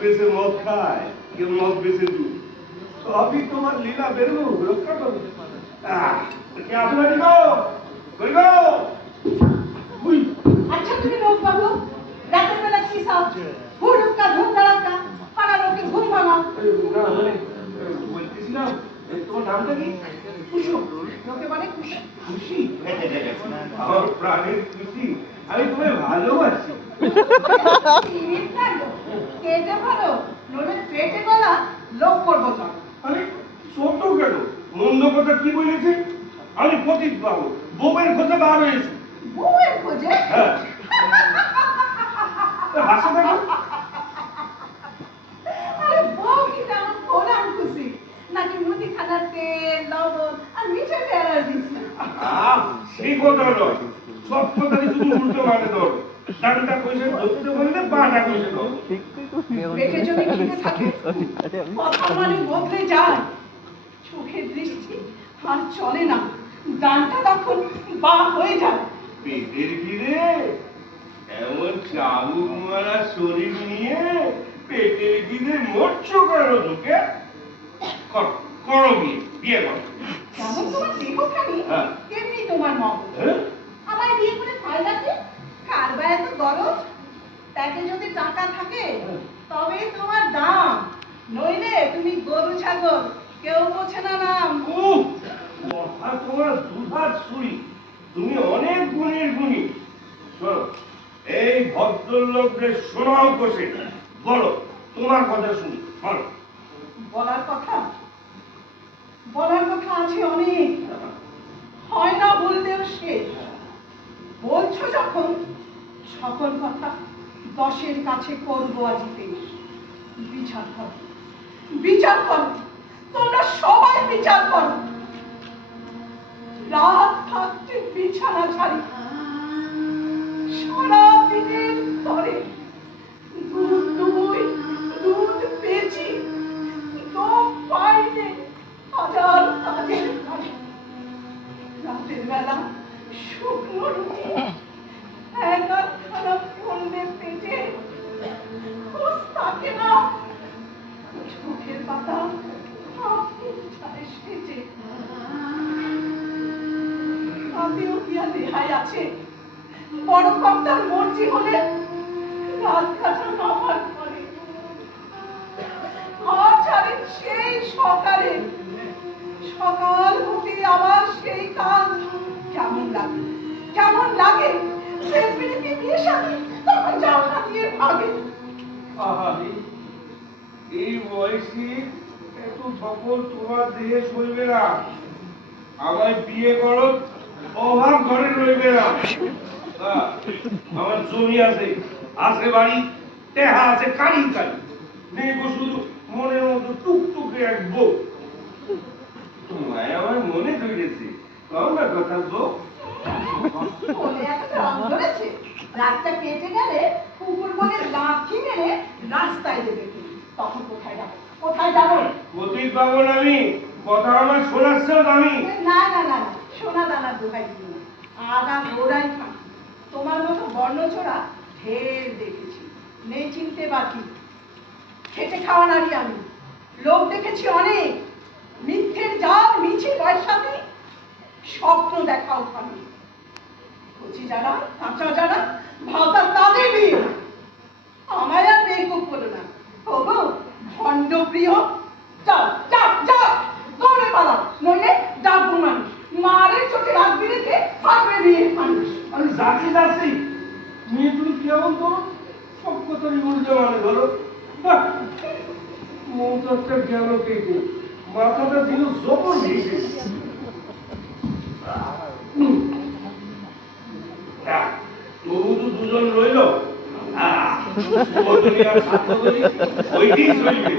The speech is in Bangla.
বেঁচে মদ খায়, কেউ মদ বেঁচে দুধ। সবই তোমার লীলা বেরু, রক্ষা করবে। কে আপনার গো? কই গো? আচ্ছা তুমি লোক বাবু, রাতের বেলা কি চাও? হুড়কা ধুমধাড়াক্কা, পাড়া লোকের ঘুম ভাঙা। না মানে বলতেছিলাম, তোমার নামটা কি? কুসুম, লোকে বলে খুশি। খুশি? আমার প্রাণের খুশি, আমি তোমায় ভালোবাসি। কেটে ভালো, নইলে পেটে গলা লোক করবো চল। আরে ছোট কেন? মন্দ কথা কি বলেছে? আমি পতিত বাবু, বউয়ের খোঁজে বার হয়েছি। বউয়ের খোঁজে? হ্যাঁ। হাসো দেখো। আরে বউ কি তেমন কোরআন খুশি, নাকি মুদিখানার তেল, লবণ আর মিঠাই পেয়ারা দিচ্ছে? সেই কথা নয়, সব কথাই শুধু উল্টো মানে ধর। ডানটা কইছে ধরতে বললে বাটা কইছে ধর। পেটে যদি খিদে থাকে, কথা মানে বদলে যায়। চোখের দৃষ্টি আর চলে না, ডানটা তখন বা হয়ে যায়। পেটের খিদে? এমন চাবুক মারা শরীর নিয়ে পেটের খিদে মরছো কেন তোকে? করো বিয়ে করো। যেমন তোমার দেহখানি, হ্যাঁ। তেমনি তোমার মন। হ্যাঁ? আমায় বিয়ে করে ফায়দা কি? কার বা এত গরজ? তাকে যদি টাকা থাকে তবে তোমার দাম, নইলে তুমি গরু ছাগল, কেউ বোঝে না নাম। কথা তোমার দুধার ছুরি, তুমি অনেক গুণের গুণী। শোনো, এই ভদ্রলোকদের শোনাও বসে, বলো তোমার কথা শুনি, বলো। বলার কথা আছে অনেক, হয় না বললেও শেষ। বলছো যখন, সকল কথা 10-এর কাছে করবো আজ পেশ। বিচার করো, তোমরা সবাই বিচার করো। রাত থাকতে বিছানা ছাড়ি, সারা দিনের তরে দুধ পেয়েছি, লোক পাইলে হাজার কাজের কাজে। রাতের বেলা শুকনো রুটি একখানা পড়লে পেটে খোঁজ থাকে না। চোখের পাতা ছাড়ে সেজে, তাতেও কি আর রেহাই আছে? বড় কর্তার মর্জি হলে রাত কাটানো আমার ঘরে, ঘর ছাড়েন সেই সকালে, সকাল হতে আবার সেই কাজ। কেমন লাগে প্রেমকে নিয়ে সাথে তখন জামা দিয়ে ভাগে। এই বয়সে এত সকল তোমার দেহে সইবে না। আমায় বিয়ে করো, অভাব ঘরে রইবে না। আমার জমি আছে, আছে বাড়ি, টেহা আছে কালি কালি, নেবো শুধু মনের মতো টুকটুকে এক বউ। তোমায় আমার মনে ধরেছে, কও না কথা বউ। বলে একটা রং ধরেছে, রাতটা কেটে গেলে কুকুর বলে লাথি মেরে রাস্তায় দেবে। তখন কোথায় যাবো? পতিত পাবো না আমি, কথা আমার শোনাচ্ছেও দামি। না, সোনা দানার দোহাই দিই না, আগা গোড়াই খান। তোমার মতো বর্ণচোরা ঢের দেখেছি, নেই চিনতে বাকি। খেটে খাওয়া নারী আমি, লোক দেখেছি অনেক, মিথ্যের জাল, মিছি পয়সাতে স্বপ্ন দেখাও খানি। কচি যারা, কাঁচা যারা, ভাতা তাদের বিয়ে। আমায় আর বেকুব বলো না, ওগো ভণ্ড প্রিয়। যাও দৌড়ে পালাও, নইলে ডাকবো মানুষ। মারের চোটে রাত বিরেতে ফাটবে বিয়ে মানুষ। আমি যাচ্ছি, মেয়ে তুমি কেমন করো, সব কথাই উল্টে মানে ধরো। মনটা গেল কেটে, মাথাটা দিল জবর ঘেটে। তবু তো দুজন রইল, ওইটি চলবে।